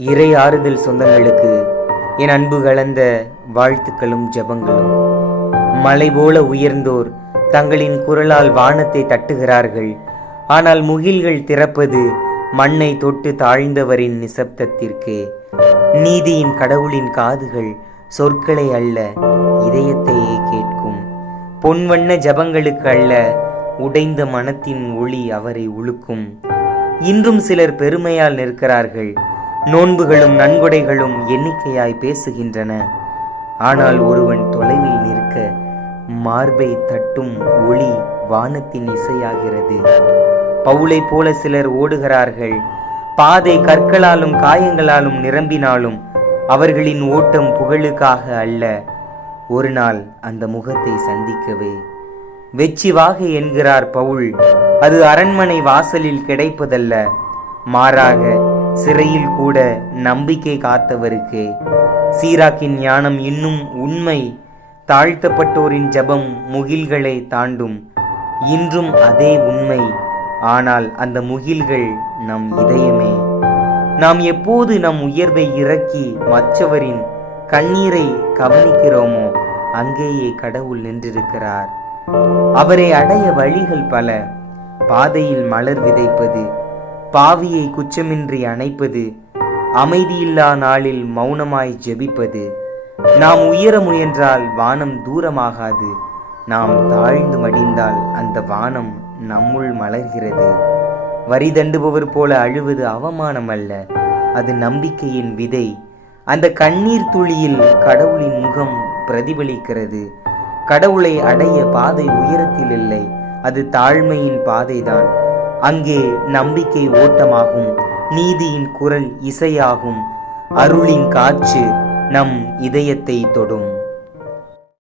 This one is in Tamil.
இறை ஆறுதல் சொந்தங்களுக்கு என் அன்பு கலந்த வாழ்த்துக்களும் ஜெபங்களும். மலை போல உயர்ந்தோர் தங்களின் குரலால் வானத்தை தட்டுகிறார்கள். ஆனால் முகில்கள் திறப்பது மண்ணை தொட்டு தாழ்ந்தவரின் நிசப்தத்திற்கு. நீதியின் கடவுளின் காதுகள் சொற்களை அல்ல, இதயத்தையே கேட்கும். பொன்வண்ண ஜபங்களுக்கு அல்ல, உடைந்த மனத்தின் ஒளி அவரை உழுக்கும். இன்றும் சிலர் பெருமையால் நிற்கிறார்கள். நோன்புகளும் நன்கொடைகளும் எண்ணிக்கையாய் பேசுகின்றன. ஆனால் ஒருவன் தொலைவில் நிற்க மார்பை தட்டும் ஒளி வானத்தின் இசையாகிறது. பவுலை போல சிலர் ஓடுகிறார்கள். பாதை கற்களாலும் காயங்களாலும் நிரம்பினாலும் அவர்களின் ஓட்டம் புகழுக்காக அல்ல, ஒரு நாள் அந்த முகத்தை சந்திக்கவே. வெச்சி வாகை என்கிறார் பவுல். அது அரண்மனை வாசலில் கிடைப்பதல்ல, மாறாக சிறையில் கூட நம்பிக்கை காத்தவருக்கு. சீராக்கின் ஞானம் இன்னும் உண்மை. தாழ்த்தப்பட்டோரின் ஜபம் முகில்களை தாண்டும். இன்றும் அதே உண்மை. ஆனால் அந்த முகில்கள் நம் இதயமே. நாம் எப்போது நம் உயர்வை இறக்கி மற்றவரின் கண்ணீரை கவனிக்கிறோமோ அங்கேயே கடவுள் நின்றிருக்கிறார். அவரை அடைய வழிகள் பல. பாதையில் மலர் விதைப்பது, பாவியை குச்சமின்றி அணைப்பது, அமைதியில்லா நாளில் மௌனமாய் ஜெபிப்பது. நாம் உயர முயன்றால் வானம் தூரமாகாது. நாம் தாழ்ந்து மடிந்தால் அந்த வானம் நம்முள் மலர்கிறது. வரி தண்டுபவர் போல அழுவது அவமானம் அல்ல, அது நம்பிக்கையின் விதை. அந்த கண்ணீர் துளியில் கடவுளின் முகம் பிரதிபலிக்கிறது. கடவுளை அடைய பாதை உயரத்தில் இல்லை, அது தாழ்மையின் பாதைதான். அங்கே நம்பிக்கை ஓட்டமாகும், நீதியின் குரல் இசையாகும், அருளின் காற்று நம் இதயத்தை தொடும்.